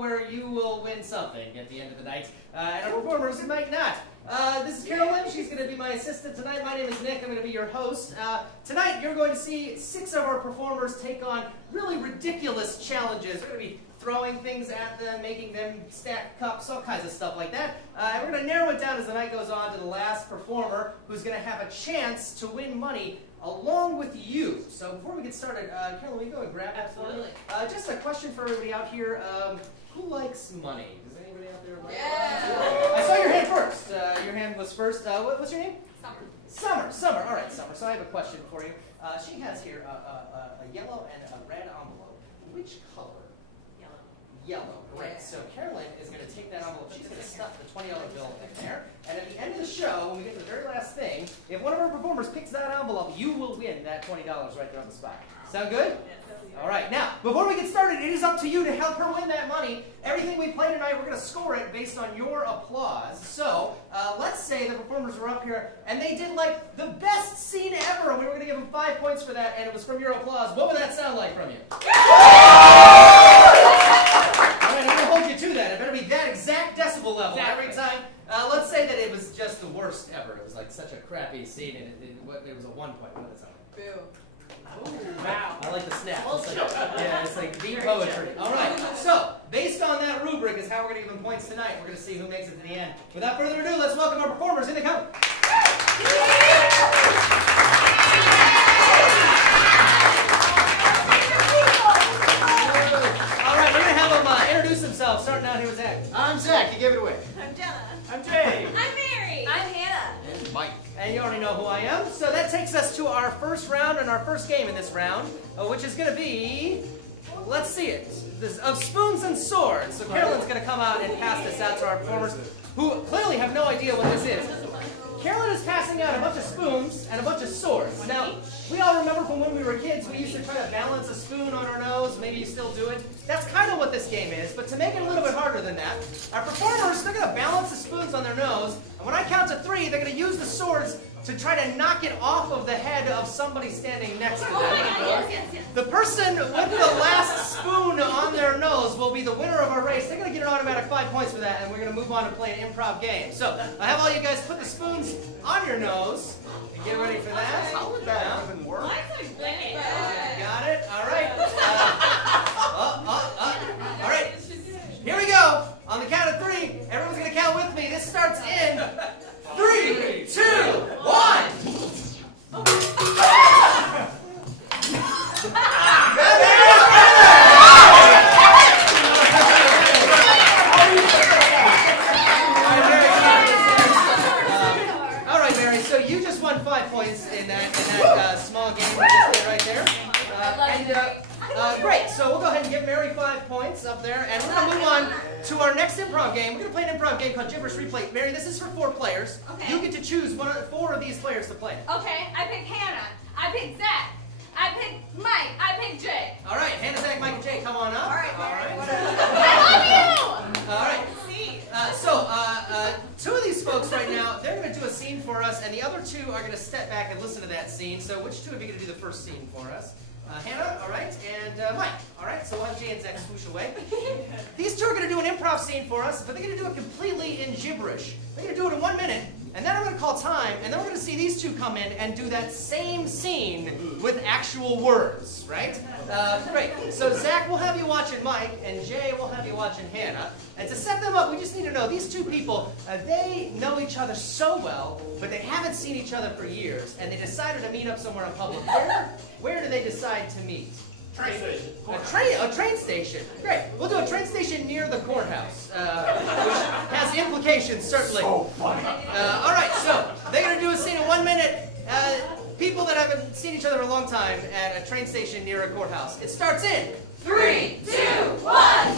where you will win something at the end of the night, and our performers might not. This is Carolyn. She's going to be my assistant tonight. My name is Nick. I'm going to be your host. Tonight, you're going to see 6 of our performers take on really ridiculous challenges. We're going to be throwing things at them, making them stack cups, all kinds of stuff like that. And we're going to narrow it down as the night goes on to the last performer, who's going to have a chance to win money along with you. So before we get started, Carolyn, will you go and grab that for me? Just a question for everybody out here. Who likes money? Does anybody out there like money? I saw your hand first. Your hand was first. What's your name? Summer. Summer. All right, Summer. So I have a question for you. She has here a yellow and a red envelope. Which color? Yellow. Great. So Carolyn is going to take that envelope. She's going to stuff the $20 bill in there. And at the end of the show, when we get to the very last thing, if one of our performers picks that envelope, you will win that $20 right there on the spot. Sound good? All right. Now, before we get started, it is up to you to help her win that money. Everything we play tonight, we're going to score it based on your applause. So let's say the performers were up here and they did like the best scene ever. We were going to give them 5 points for that, and it was from your applause. What would that sound like from you? I'm going to hold you to that. It better be that exact decibel level every time. Let's say that it was just the worst ever. It was like such a crappy scene, and it was a 1 point. What would that sound like? Boo. Ooh, wow. I like the snap. It's like, yeah, it's like deep poetry. All right. So, based on that rubric is how we're going to give them points tonight. We're going to see who makes it to the end. Without further ado, let's welcome our performers in the come. Introduce themselves, starting out here with Zach. I'm Zach, you gave it away. I'm Jenna. I'm Jay. I'm Mary. I'm Hannah. And Mike. And you already know who I am. So that takes us to our first round and our first game in this round, which is going to be, let's see it, of spoons and swords. So Carolyn's going to come out and pass this out to our performers, who clearly have no idea what this is. Carolyn is passing out a bunch of spoons and a bunch of swords. Now, we all remember from when we were kids, we used to try to balance a spoon on our nose. Maybe you still do it. That's kind of what this game is, but to make it a little bit harder than that, our performers, they're going to balance the spoons on their nose, and when I count to 3, they're going to use the swords to try to knock it off of the head of somebody standing next to them. Yes. The person with the last spoon on their nose will be the winner of our race. They're going to get an automatic 5 points for that, and we're going to move on to play an improv game. So, I have all you guys put the spoons on your nose, and get ready for that. How would that even work? Got it? All right. All right. Here we go. On the count of 3, everyone's going to count with me. This starts in 3, 2, 1. All right, Mary. So you just won 5 points in that small game we just did right there. Great. So we'll go ahead and give Mary 5 points up there, and we're going to move on to our next improv game. We're going to play an improv game called Gibberish Replay. Mary, this is for 4 players. Okay. You get to choose 4 of these players to play. Okay, I pick Hannah. I pick Zach. I pick Mike. I pick Jay. All right, Hannah, Zach, Mike, and Jay, come on up. All right, Mary. I love you. All right. So 2 of these folks right now, they're going to do a scene for us, and the other 2 are going to step back and listen to that scene. So which 2 of you are going to do the first scene for us? Hannah, all right, and Mike. All right, so we'll have Jay and Zach swoosh away. These 2 are going to do an improv scene for us, but they're going to do it completely in gibberish. They're going to do it in 1 minute, and then I'm going to call time, and then we're going to see these 2 come in and do that same scene with actual words, right? Great. So Zach will have you watching Mike, and Jay will have you watching Hannah. And to set them up, we just need to know, these 2 people, they know each other so well, but they haven't seen each other for years, and they decided to meet up somewhere in public. Where do they decide to meet? Train station. A train station. Great. We'll do a train station near the courthouse, which has implications, certainly. So funny. All right, so they're going to do a scene in 1 minute. People that haven't seen each other in a long time at a train station near a courthouse. It starts in 3, 2, 1.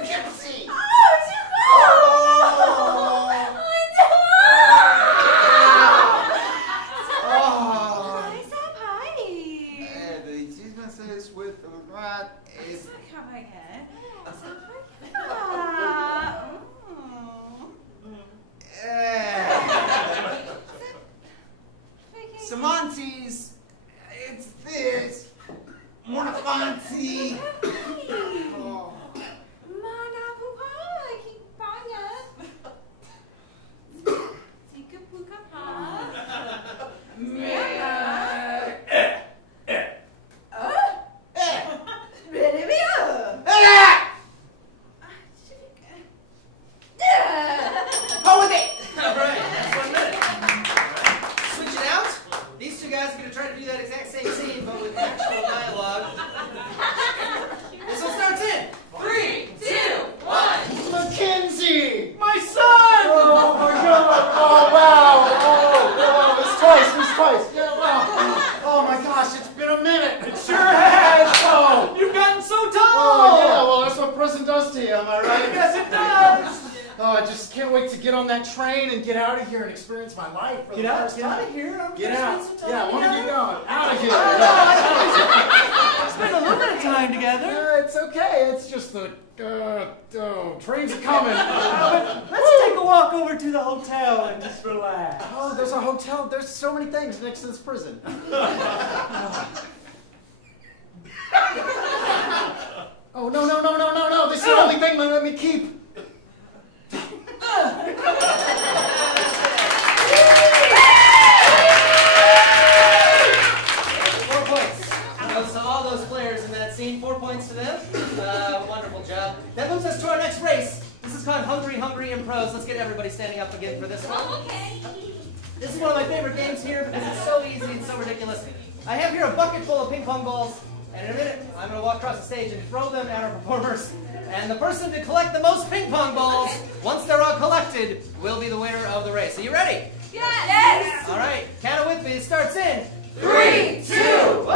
We can't see. With the rat is Semantes, it's this. More fancy. Oh. twice. Yeah, oh my gosh, it's been a minute. It sure has. Oh, You've gotten so tall! oh yeah, well that's what prison does to you, am I right? Yes, it does! Oh, I just can't wait to get on that train and get out of here and experience my life for the first Get out time. of here. Get out. Yeah, where are you going? Out of here. Spend a little bit of time together. It's okay. It's just the trains are coming. Let's take a walk over to the hotel and just relax. Oh, there's a hotel. There's so many things next to this prison. Oh, no. This is the only thing they let me keep. 4 points. So all those players in that scene, 4 points to them. Wonderful job. That moves us to our next race. This is called Hungry Impros. Let's get everybody standing up again for this one. Oh, okay. This is one of my favorite games here because it's so easy and so ridiculous. I have here a bucket full of ping pong balls, and in a minute I'm going to walk across the stage and throw them at our performers. And the person to collect the most ping pong balls, once they're all collected, will be the winner of the race. Are you ready? Yes. All right, count it with me. It starts in 3, 2, 1.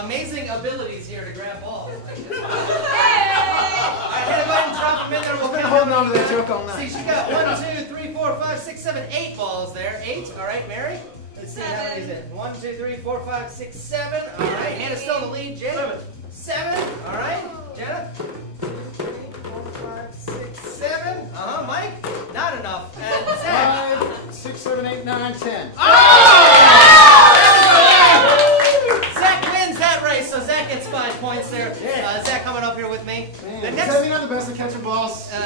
Amazing abilities here to grab balls. Alright, hit a button, drop them in there. I've been holding on to that joke all See, night. she got 1, 2, 3, 4, 5, 6, 7, 8 balls there. 8. All right, Mary. Let's see how many is it. 1, 2, 3, 4, 5, 6, 7. All right, Hannah's still in the lead. Jen. 7. All right, Jenna. 2, 3, 4, 5, 6, 7. Mike. Not enough. And Zach. 5, 6, 7, 8, 9, 10. Zach wins that race, so Zach gets 5 points there. Zach coming up here with me. Man, does that mean I'm the best at catching balls? You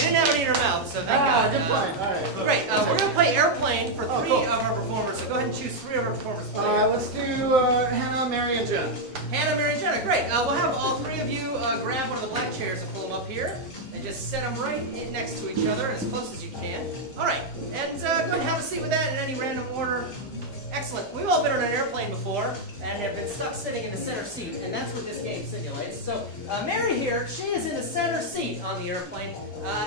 didn't have any in your mouth, so thank God. Good point. All right. Great. We're going to play airplane for 3 of our performers, so go ahead and choose 3 of our performers. Let's do Hannah, Mary, and Jenna. Hannah, Mary, and Jenna. Great. We'll have all 3 of you grab one of the black chairs and pull them up here, and just set them right next to each other, as close as you can. All right. And go ahead and have a seat with that in any random order. Excellent. We've all been on an airplane before and have been stuck sitting in the center seat, and that's what this game simulates. So Mary here, she is in the center seat on the airplane,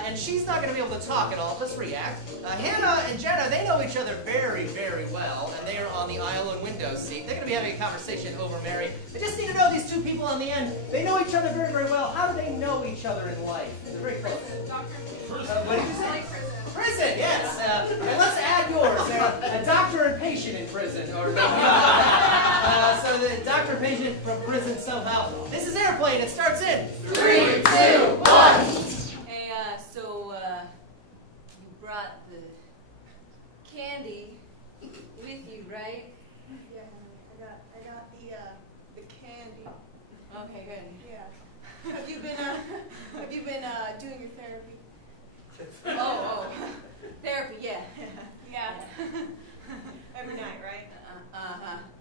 and she's not going to be able to talk at all, just react. Hannah and Jenna, they know each other very, very well, and they are on the aisle and window seat. They're going to be having a conversation over Mary. They just need to know these 2 people on the end. They know each other very, very well. How do they know each other in life? They're very close. What did you say? Prison, yes. And let's add yours. A doctor and patient in prison. Or so the doctor and patient from prison somehow. This is airplane. It starts in 3, 2, 1. Hey, so you brought the candy with you, right? Yeah, I got the candy. Okay, good. Yeah. Have you been doing your therapy? Oh, therapy, yeah. Yeah. Every night, right?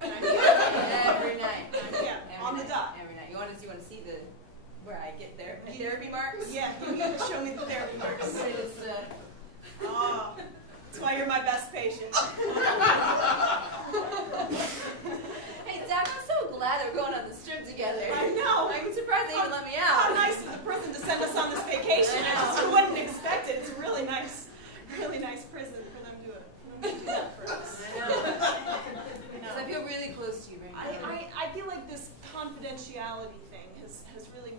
Every night. Yeah. On the dot. Every night. You want to see where I get there? My therapy marks? Yeah. You need to show me the therapy marks. It's, Oh, that's why you're my best patient. Hey, Zach, I'm so glad that we're going on this trip together. I know. I'm surprised they even let me out. How nice of the prison to send us on this vacation. I know. I wouldn't expect it. It's a really nice prison for them to do that for us. I know. Because I feel really close to you right now. I feel like this confidentiality thing has really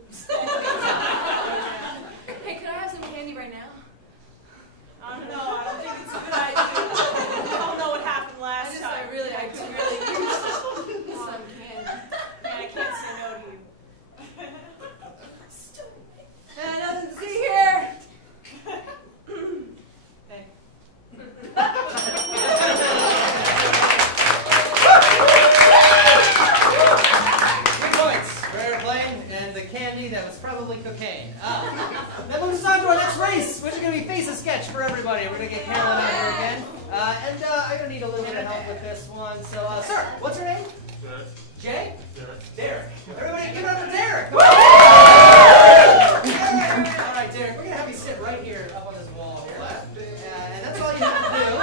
Hey, could I have some candy right now? I don't know. I don't think it's a good idea. I don't know what happened last time. I could really use some candy. Man, I can't say no to you. Nothing to see here. Hey. 3 points for airplane and the candy that was probably cocaine. That moves us on to our next race, which is going to be face a sketch for everybody. We're going to get Carolyn out here again. And I'm going to need a little bit of help with this one. So, sir, what's your name? Jay? Derek. Everybody give it up for Derek! All right, Derek, we're going to have you sit right here up on this wall here. And that's all you have to do.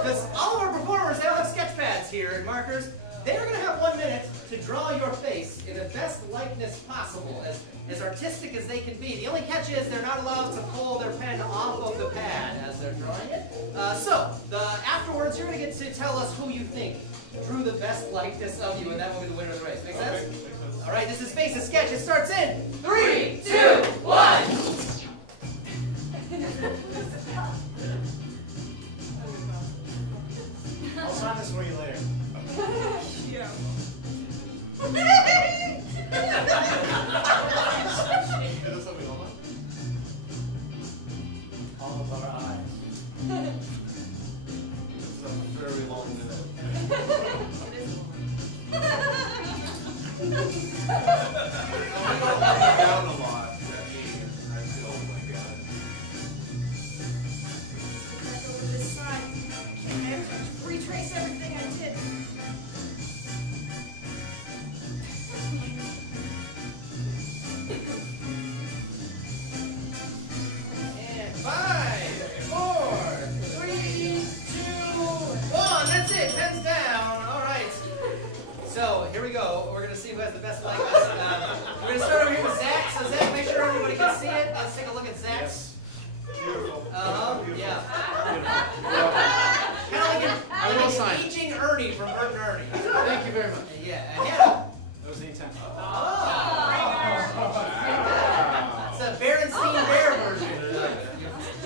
Because all of our performers, they all have sketch pads here and markers. They're going to have 1 minute to draw your face in the best likeness possible, as artistic as they can be. The only catch is they're not allowed to pull their pen off of the pad as they're drawing it. Afterwards, you're going to get to tell us who you think drew the best likeness of you, and that will be the winner of the race. Make sense? All right, this is Face a Sketch. It starts in 3, 2, 1. I'll sign this for you later. Yeah. All of our eyes. This is a very long minute. I'm down a lot. I feel, oh my God. Over this side. Can't retrace everything I did. And 5, 4, 3, 2, 1. That's it. Pens down. All right. So here we go. We're going to see who has the best likeness. We're going to start over here with Zach. So Zach, make sure everybody can see it. Let's take a look at Zach's. Beautiful. Yeah. Beautiful. Kind of like I will an sign. aging Ernie from Bert and Ernie. Thank you very much. Yeah. And Hannah. That was the intent. It's a Berenstein Bear version.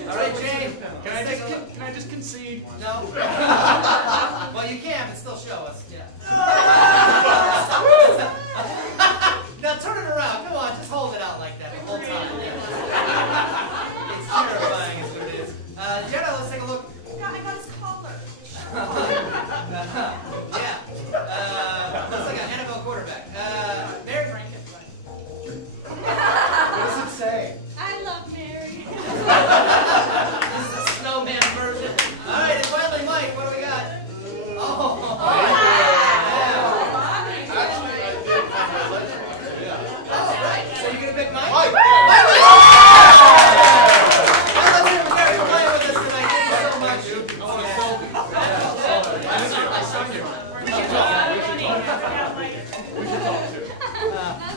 All right, Jay. Can I just concede? No. Well, you can, but still show us. Yeah. Now turn it around. Come on, just hold it out like that the whole time. It's terrifying, is what it is. Jenna, let's take a look. Yeah, I got his collar. Yeah. Looks like an NFL quarterback. Mary. What does it say? I love Mary. This is a snowman version. All right, and finally, Mike, what do we got? Oh. Actually, I did have my legs on. Yeah. All right. So you're going to pick Mike? Mike! Well, let's hear it for Derek for playing with us tonight. Thank you so much.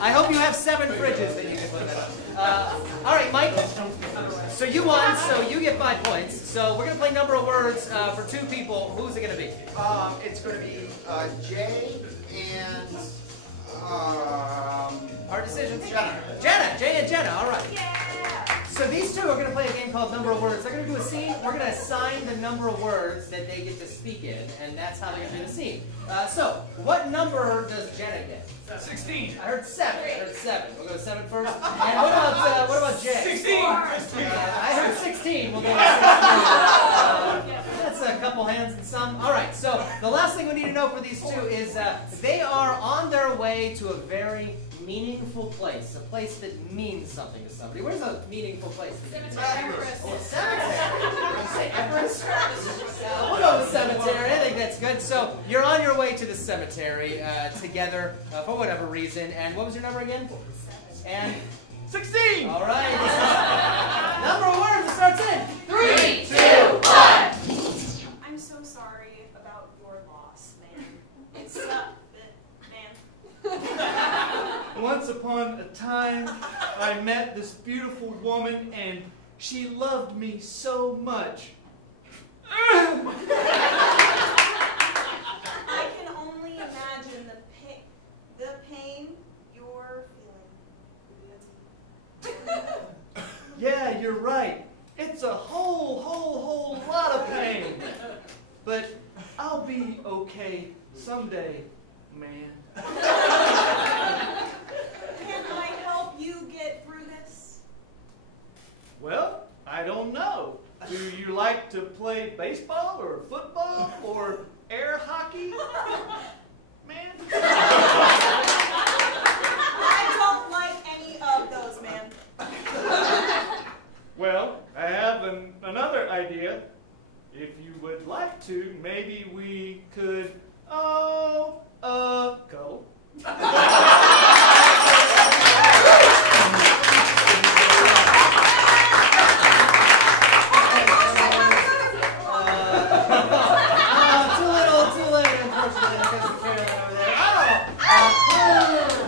I hope you have 7 fridges that you can put that up. All right, Mike. So you won, so you get 5 points. So we're going to play number of words for 2 people. Who's it going to be? It's going to be Jay and Hard decisions. Jenna. Jay and Jenna. All right. Yeah. So these 2 are going to play a game called Number of Words. They're going to do a scene. We're going to assign the number of words that they get to speak in, and that's how they're going to do the scene. So what number does Jenna get? 16. I heard 7. We'll go with 7 first. And what about Jay? 16. I heard 16. We'll go with 16. That's a couple hands and some. All right. So the last thing we need to know for these 2 is they are on their way to a very meaningful place, a place that means something to somebody. Where's a meaningful place? Oh, a cemetery. Say Everest? We'll go with cemetery. I think that's good. So you're on your way to the cemetery together for whatever reason. And what was your number again? 7. And 16. all right. Number of words. It starts in 3, 2, 1. I'm so sorry about your loss, man. It sucked, man. Once upon a time, I met this beautiful woman, and she loved me so much. I can only imagine the pain you're feeling. Yeah, you're right. It's a whole lot of pain. But I'll be okay someday, man. Can I help you get through this? Well, I don't know. Do you like to play baseball or football or air hockey? Man. I don't like any of those, man. Well, I have another idea. If you would like to, maybe we could, go Too late, unfortunately. I guess the Carolyn over there.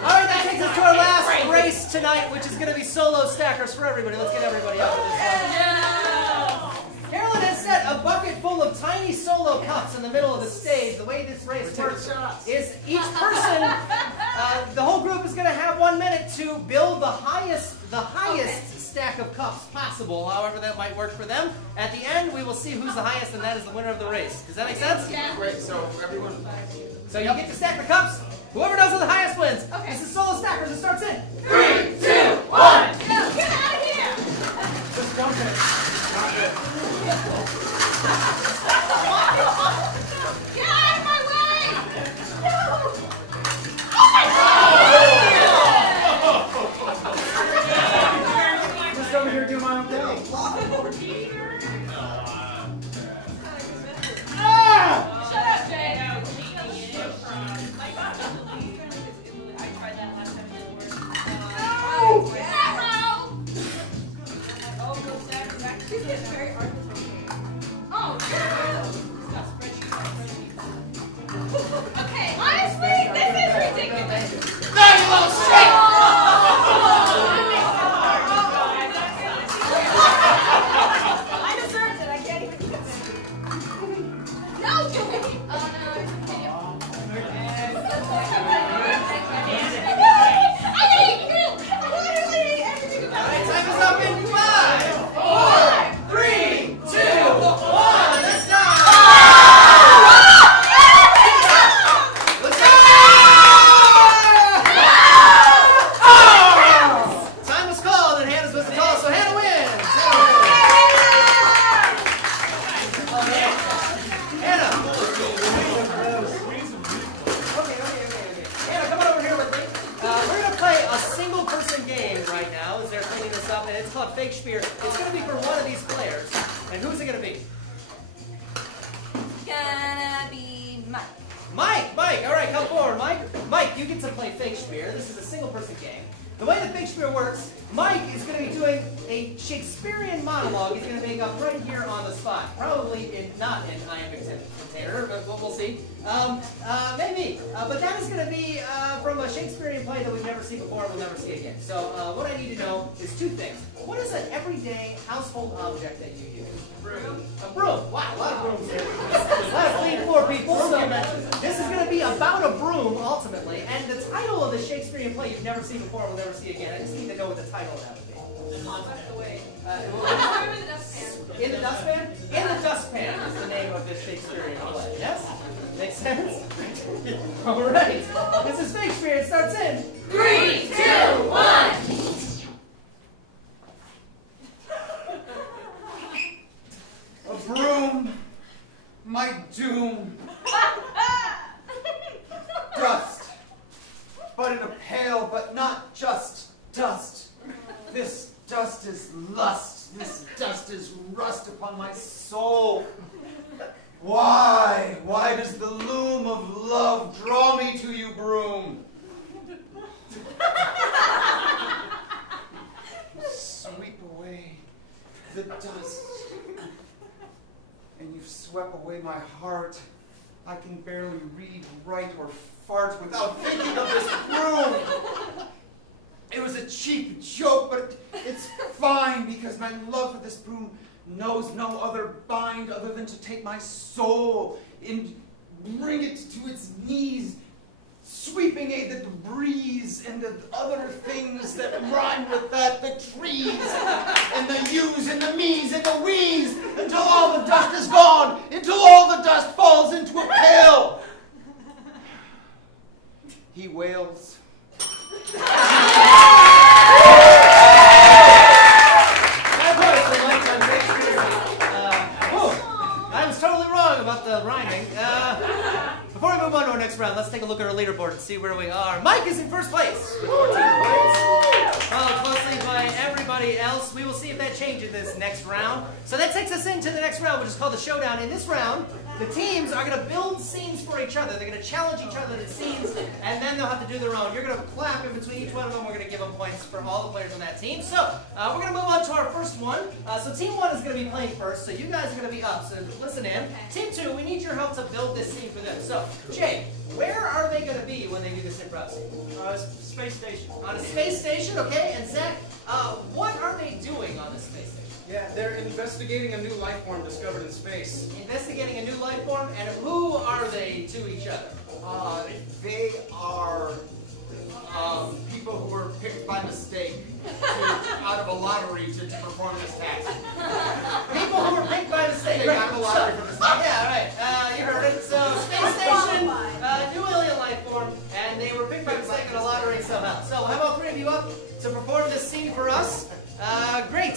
All right, that takes us to our last race tonight, which is going to be solo stackers for everybody. Let's get everybody out for this one. Carolyn has set a bucket full of tiny solo cups in the middle of the stage. The way this race works is each person, the whole group is going to have 1 minute to build the highest stack of cups possible, however that might work for them. At the end, we will see who's the highest, and that is the winner of the race. Does that make sense? Yeah. Great, so everyone. So you get to stack the cups. Whoever does it the highest wins. Okay. This is solo stackers. It starts in 3, 2, 1. Get out of here! Just dump it. Get out of my way! No! Just over here do my own thing. Shut up, Jay! I tried that last time it didn't work. Oh, go back. It's very hard to Oh, Got spreadsheets. okay, honestly, this is ridiculous. No, you little shit! I deserved it. I can't even do it. No, Jimmy! Oh, no, continue. I hate you! I literally hate everything about All right, you. time is up in 5, 4, 3, 2, 1. Let's go! Let's go! Time was called and Hannah was the call, so Hannah wins. Hannah. Okay. Hannah, come on over here with me. We're going to play a single person game right now as they're cleaning this up, and it's called Fake Spear. It's going to be for one of these players. And who's it going to be? Gonna be Mike. Mike, all right, come forward, Mike. Mike, you get to play Fake Spear. This is a single person game. The way that Fake Spear works, Mike is going to be doing a Shakespearean monologue. He's going to make up right here on the spot. Probably not in iambic container, but we'll see. Maybe. But that is going to be from a Shakespearean play that we've never seen before and we'll never see again. So what I need to know is two things. What is an everyday household object that you use? Broom. A broom. Wow, a lot of brooms here. A lot of clean floor people. So this is going to be about a broom, ultimately. And the title of the Shakespearean play you've never seen before and will never see again. I just need to know what the title of that would be. In the dustpan? In the dustpan is the name of this Shakespearean play. Yes? Makes sense? All right. This is Shakespeare. It starts in 3, 2, 1. A broom, my doom. Dust, but in a pail, but not just dust. This dust is lust. This dust is rust upon my soul. Why? Why does the loom of love draw me to you, broom? Sweep away the dust. And you've swept away my heart. I can barely read, write, or fart without thinking of this broom. It was a cheap joke, but it's fine because my love for this broom knows no other bind other than to take my soul and bring it to its knees, sweeping the breeze and the other things that rhyme with that, the trees and the yous and the me's and the we's, until all the dust is gone, until all the dust falls into a pail. He wails. I was totally wrong about the rhyming. Before we move on to our next round, let's take a look at our leaderboard and see where we are. Mike is in first place with 14 points. Followed closely by everybody else. We will see if that changes this next round. So that takes us into the next round, which is called the showdown. In this round, the teams are going to build scenes for each other. They're going to challenge each other to scenes, and then they'll have to do their own. You're going to clap in between each one of them. We're going to give them points for all the players on that team. So we're going to move on to our first one. So Team 1 is going to be playing first, so you guys are going to be up. So listen in. Team 2, we need your help to build this scene for them. So, Jay, where are they going to be when they do this improv scene? Space station. On a space station, okay. And Zach, what are they doing on the space station? Yeah, they're investigating a new life form discovered in space. Investigating a new life form, and who are they to each other? They are people who were picked by mistake out of a lottery to perform this task. People who were picked by mistake. They got the lottery for this task. Yeah, right. You heard it. So, space station, new alien life form, and they were picked by mistake in a lottery somehow. So, how about 3 of you up to perform this scene for us? Great.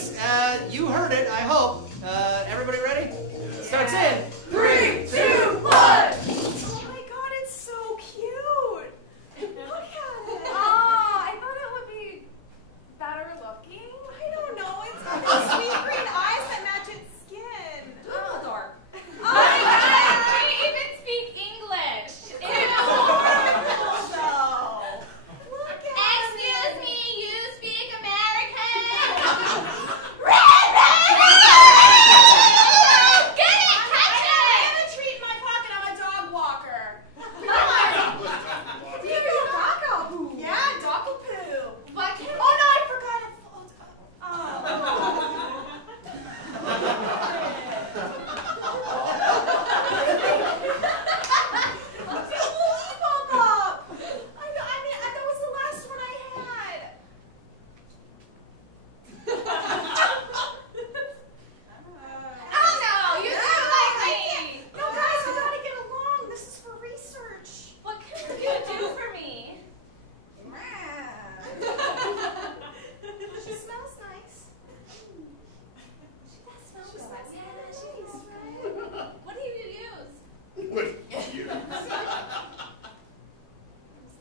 You heard it, I hope. Everybody ready? Starts in 3, 2, 1. Oh my god, it's so cute! Look at it! Oh, I thought it would be better looking. I don't know, it's got these sweet green eyes that match its skin. Oh, dark. Oh Oh my god, we even speak English. adorable though! Look at Excuse me, you speak American? Get it, catch I it! have a treat in my pocket, I'm a dog walker. Do you do cockapoo? Yeah, dog poo. What can Oh no, I forgot it. That was the last one I had. Oh no, you do like me. No, guys, we gotta get along. This is for research. What can you do for me? She smells nice. She does smell She good. smells Yeah, nice. she's right. What do you use? With you. It's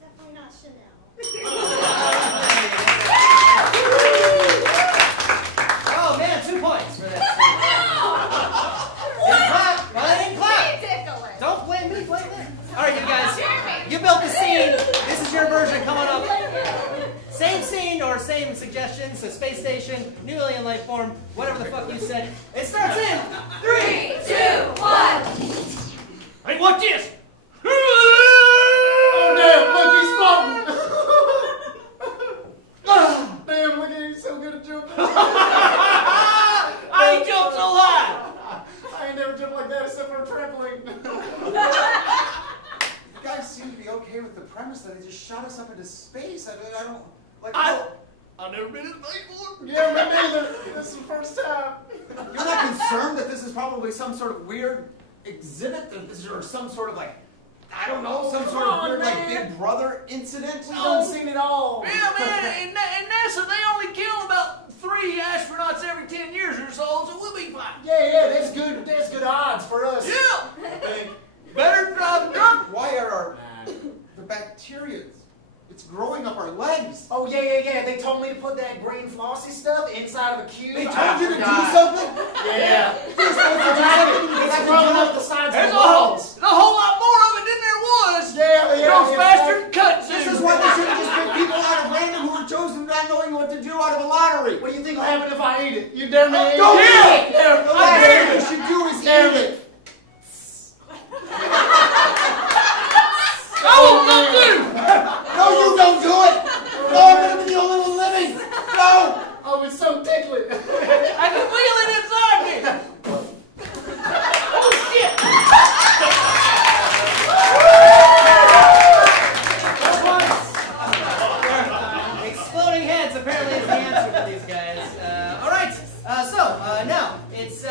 definitely not Chanel. Oh man, 2 points for that. Didn't clap. Well, they didn't clap. Ridiculous. Don't blame me, blame them. All right, you guys. Jeremy. You built the scene. This is your version coming up. Same scene or same suggestions. So space station, new alien life form, whatever the fuck you said. It starts in 3, 2, 1. Hey, watch this. Oh damn, monkey spotting! Damn, look at you, so good at jumping. I jumped so high. I ain't never jumped like that except for a trampoline. You guys seem to be okay with the premise that they just shot us up into space. I don't like. I've never been in space before. Yeah, me neither. This is the first time. You're not concerned that this is probably some sort of weird exhibit, or some sort of like, I don't know, some sort of weird like Big Brother incident? We done seen it all. Yeah, man, in NASA, they only kill about 3 astronauts every 10 years or so we'll be fine. Yeah, that's good. That's good odds for us. Yeah. Better drive drunk. Why are the bacteria? It's growing up our legs. Oh, yeah. They told me to put that green flossy stuff inside of a cube. They told you to do something? Yeah. You're supposed to do something. It's growing up the sides of There's the a whole walls. lot more of it than there was. Yeah. Goes faster than cuts. This is why they should have just picked people out of random who were chosen not knowing what to do out of a lottery. What do you think will happen if I eat it? You dare me to eat Don't it? eat it! There, The last thing you should do is eat it. I won't do. No, you don't do it! No, I'm gonna give you a little living! No! Oh, it's so tickly. I can feel it inside me. Oh shit! Exploding heads apparently is the answer for these guys. All right, so now it's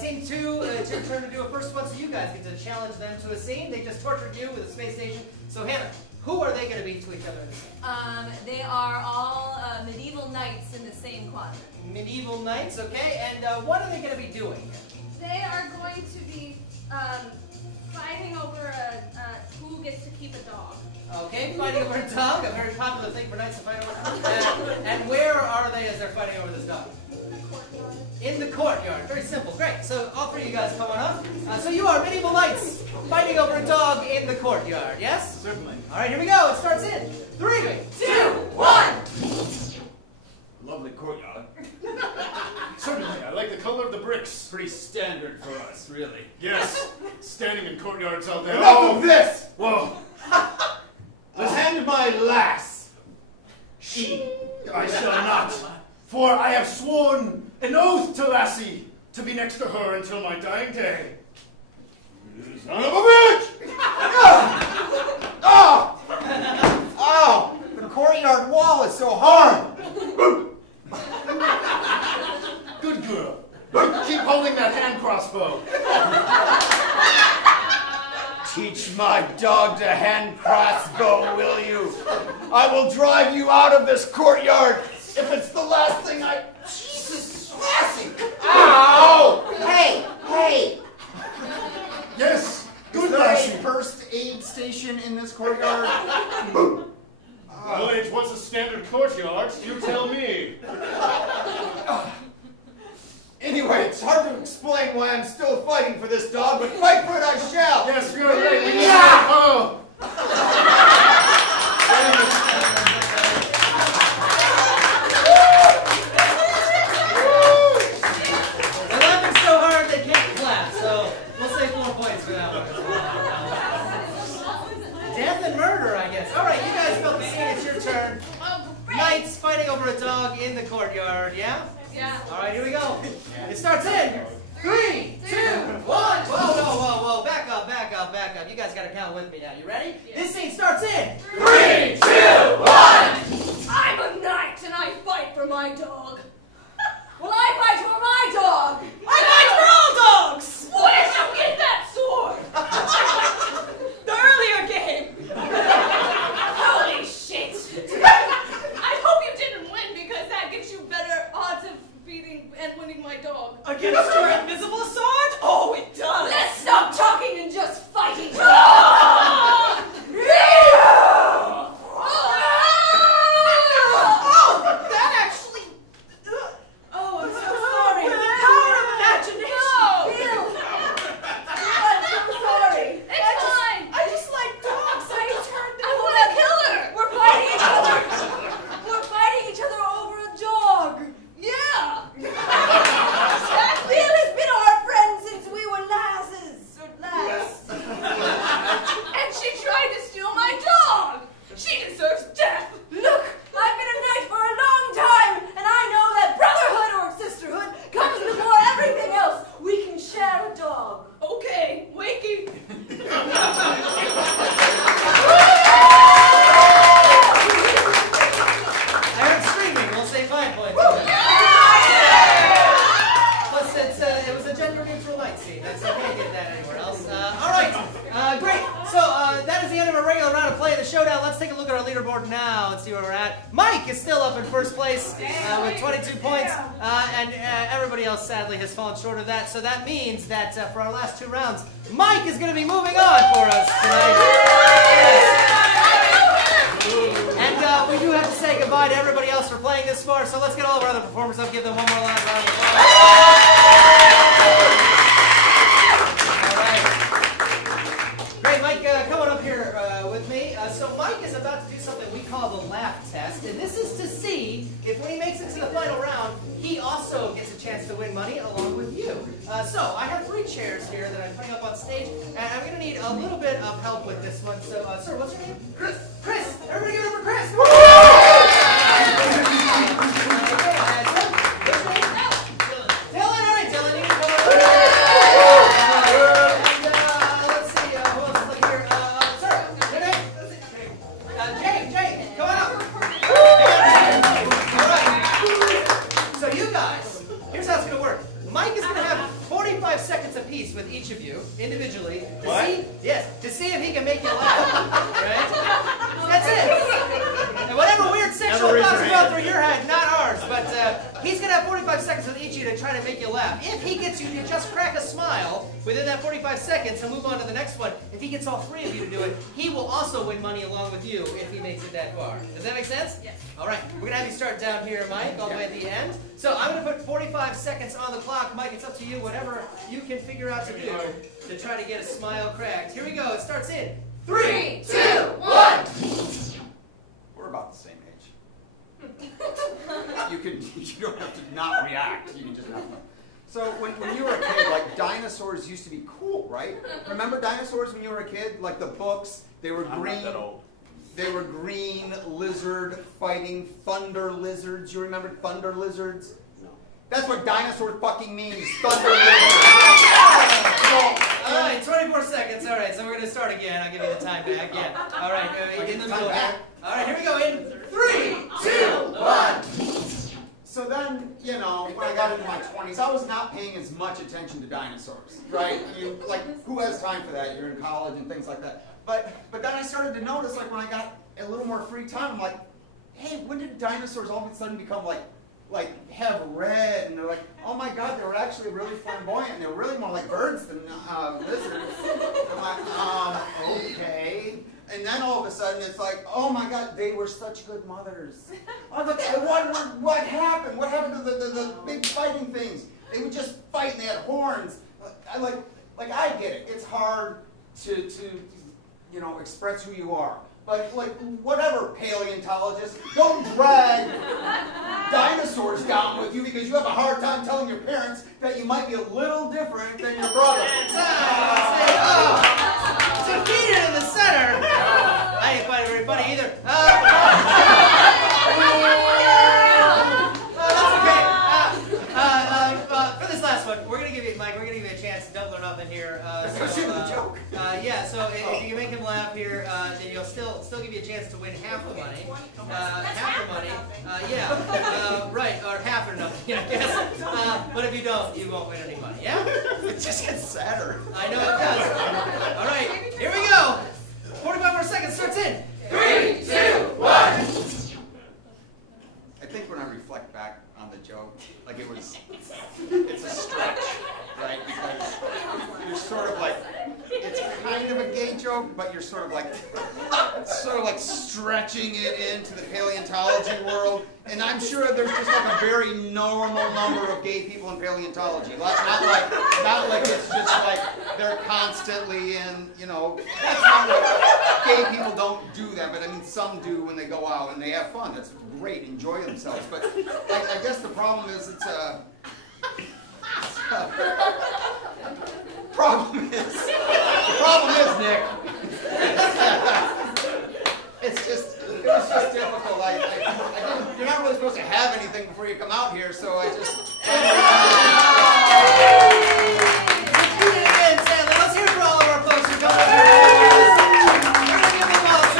Team 2. It's your turn to do a first one, so you guys get to challenge them to a scene. They just tortured you with a space station. So Hannah, who are they going to be to each other in the scene? They are all medieval knights in the same quadrant. Medieval knights, okay. And what are they going to be doing? They are going to be fighting over who gets to keep a dog. Okay, fighting over a dog, a very popular thing for knights to fight over. And where are they as they're fighting over this dog? In the courtyard. Very simple. Great. So all three of you guys come on up. So you are medieval knights fighting over a dog in the courtyard. Yes? Certainly. All right, here we go. It starts in 3, 2, 1. Lovely courtyard. Certainly, I like the color of the bricks. Pretty standard for us, really. Yes, standing in courtyards all day. Enough of this! Whoa! Hand my lass. I shall not, for I have sworn an oath to Lassie to be next to her until my dying day. Son of a bitch! Oh! Oh! The courtyard wall is so hard. Good girl. Keep holding that hand crossbow. Teach my dog to hand crossbow, will you? I will drive you out of this courtyard if it's the last thing I... Jesus, Lassie! Ow! Hey, hey! Yes, good Is there Lassie. a first aid station in this courtyard? Well, it was a standard courtyard. You tell me. Anyway, it's hard to explain why I'm still fighting for this dog, but fight for it I shall! Yes, you're right. We need Yeah. Oh. They're laughing so hard they can't clap, so we'll say 4 points for that one. Death and murder, I guess. All right, you guys felt the scene. It's your turn. Oh, great. Knights fighting over a dog in the courtyard, yeah? Yeah. All right, here we go. It starts in 3, 2, 1. Whoa. Back up. You guys got to count with me now. You ready? Yeah. This scene starts in 3, 2, 1. I'm a knight and I fight for my dog. Well, I fight for my dog. I fight for all dogs! Where did you get that sword? The earlier game! Holy shit! I hope you didn't win because that gives you better odds of beating and winning my dog. Against your invisible sword? Oh, it does! Let's stop talking and just fight each other. Oh, that actually... Oh, I'm so sorry. With The power of imagination. Bill! I'm so sorry. It's fine. I just like dogs. I turned I want to kill her. We're fighting each other. We're fighting each other over a dog. Yeah. Bill has been our friend since we were lasses. Or lass. And she tried to steal my dog. She deserves death. Look, I've been a knight for a long time, and I know that brotherhood or sisterhood comes before everything else. We can share a dog. Okay, Wakey. I heard screaming. We'll say 5 points. Plus, it was a gender-neutral night scene. That's you can't get that anywhere else. All right, great. So that is the end of our regular round of play of the showdown. Let's take a look at our leaderboard now and see where we're at. Mike is still up in first place with 22 points, and everybody else sadly has fallen short of that. So that means that for our last 2 rounds, Mike is going to be moving on for us tonight. Yes. And we do have to say goodbye to everybody else for playing this far. So let's get all of our other performers up. Give them one more round of applause. All right. Great, Mike, come on up here with me. So Mike is about to do something we call the laugh test, and this is to see if when he makes it to the final round, he also gets a chance to win money along with you. So I have 3 chairs here that I'm putting up on stage, and I'm going to need a little bit of help with this one. So, sir, what's your name? Chris. Chris! Everybody give it up for Chris! Come Dylan, all right, Dylan, you can come over here. Let's see, who else is looking here? Sir, your name? Jake, come on up. All right. So you guys, here's how it's going to work. Mike is going to have 45 seconds apiece with each of you, individually, to see if he can make you laugh. Right? That's it. he's going to have 45 seconds with each of you to try to make you laugh. If he gets you to just crack a smile within that 45 seconds, he'll move on to the next one. If he gets all three of you to do it, he will also win money along with you if he makes it that far. Does that make sense? Yes. All right, we're going to have you start down here, Mike, all the way at the end. So I'm going to put 45 seconds on the clock. Mike, it's up to you, whatever you can figure out to do to try to get a smile cracked. Here we go. It starts in 3, 2, 1. We're about the same age. You don't have to not react. You can just not. So when you were a kid, like dinosaurs used to be cool, right? Remember dinosaurs when you were a kid? Like the books, they were green. I'm not that old. They were green lizard fighting thunder lizards. You remember thunder lizards? No. That's what dinosaur fucking means. Thunder lizards. All right, 24 seconds. All right, so we're going to start again. I'll give you the time back. Yeah. All right, in the middle. All right, here we go. In 3, 2, 1. So then, you know, when I got into my 20s, I was not paying as much attention to dinosaurs, right? Like, who has time for that? You're in college and things like that. But then I started to notice, like, when I got a little more free time, I'm like, hey, when did dinosaurs all of a sudden become, like have red? And they're like, oh my God, they were actually really flamboyant. And they were really more like birds than lizards. I'm like, okay. And then all of a sudden, it's like, oh my God, they were such good mothers. I was like, what happened? What happened to the big fighting things? They would just fight and they had horns. I get it. It's hard to you know, express who you are. But like, whatever, paleontologist, don't drag dinosaurs down with you because you have a hard time telling your parents that you might be a little different than your brother. Defeated in the center. I ain't find it very funny either. That's okay. For this last one, we're gonna give you, Mike. We're gonna give you a chance to double or nothing here. The joke. Yeah. So if you can make him laugh here, then you'll still give you a chance to win half the money. Half the money. Yeah. Right. Or half or nothing. I guess. But if you don't, you won't win any money. Yeah. It just gets sadder. I know it does. All right. Here we go. 45 more seconds. Starts in 3, 2, 1. I think when I reflect back on the joke, like it's a stretch, right? Because you're sort of like, it's kind of a gay joke, but you're sort of like stretching it into the paleontology world. And I'm sure there's just like a very normal number of gay people in paleontology. Not like it's just like they're constantly in, you know, that's not like gay people don't do that, but I mean some do when they go out and they have fun. That's great, enjoy themselves. But I guess the problem is the problem is, Nick, it was just difficult. You're not really supposed to have anything before you come out here, so I just... Let's hear it for all of our folks who come up here. We're going to give them all 2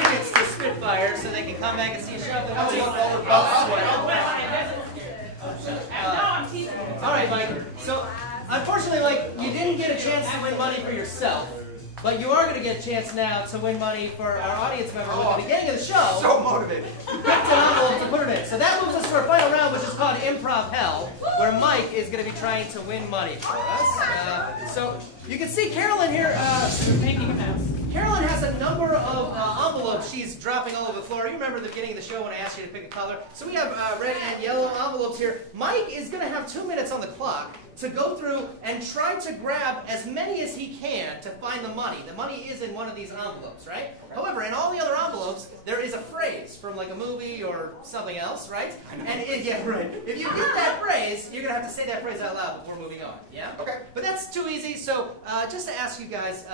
tickets to Spitfire so they can come back and see a show. All right, Mike. So, unfortunately, like, you didn't get a chance to win money for yourself, but you are going to get a chance now to win money for our audience member at the beginning of the show. So motivated. Picked an envelope to put it in. So that moves us to our final round, which is called Improv Hell, where Mike is going to be trying to win money for us. So you can see Carolyn here. Making a mess. Carolyn has a number of envelopes she's dropping all over the floor. You remember the beginning of the show when I asked you to pick a color? So we have red and yellow envelopes here. Mike is going to have 2 minutes on the clock to go through and try to grab as many as he can to find the money. The money is in one of these envelopes, right? Okay. However, in all the other envelopes, there is a phrase from like a movie or something else, right? And yeah, right. If you get that phrase, you're going to have to say that phrase out loud before moving on, yeah? Okay. But that's too easy, so just to ask you guys,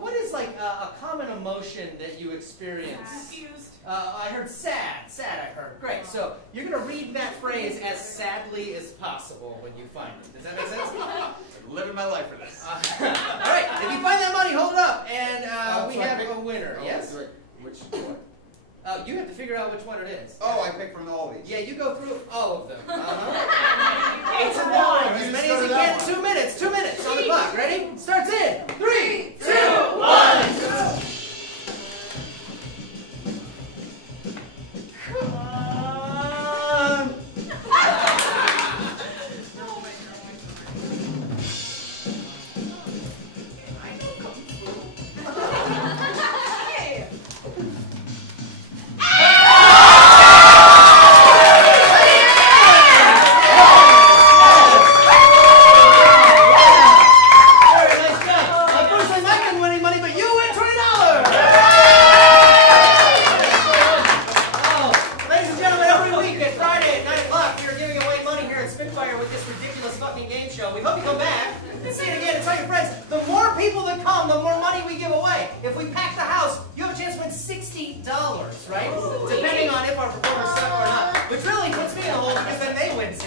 what is like a common emotion that you experience? Confused. I heard sad. Sad, I heard. Great. So you're going to read that phrase as sadly as possible when you find it. Does that make sense? I'm living my life for this. All right. If you find that money, hold it up, and we have a winner. Yes? Which one? You have to figure out which one it is. Oh, I picked from all these. Yeah, you go through all of them. It's a one. As many as you can. 2 minutes. 2 minutes on the clock. Ready? Starts in 3, 2, 1. Come on. fun if our performers suck or not. Which really puts me in the hole because then they win $60.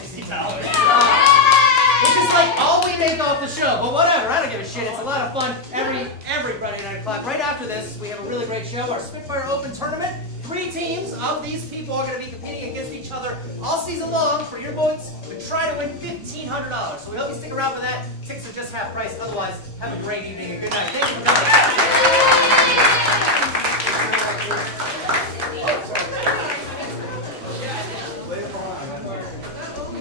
Which is like all we make off the show. But whatever, I don't give a shit. It's a lot of fun every Friday night o'clock. Right after this, we have a really great show, our Spitfire Open Tournament. 3 teams of these people are going to be competing against each other all season long for your votes to try to win $1,500. So we hope you stick around for that. Tickets are just half price. Otherwise, have a great evening and good night. Thank you for coming.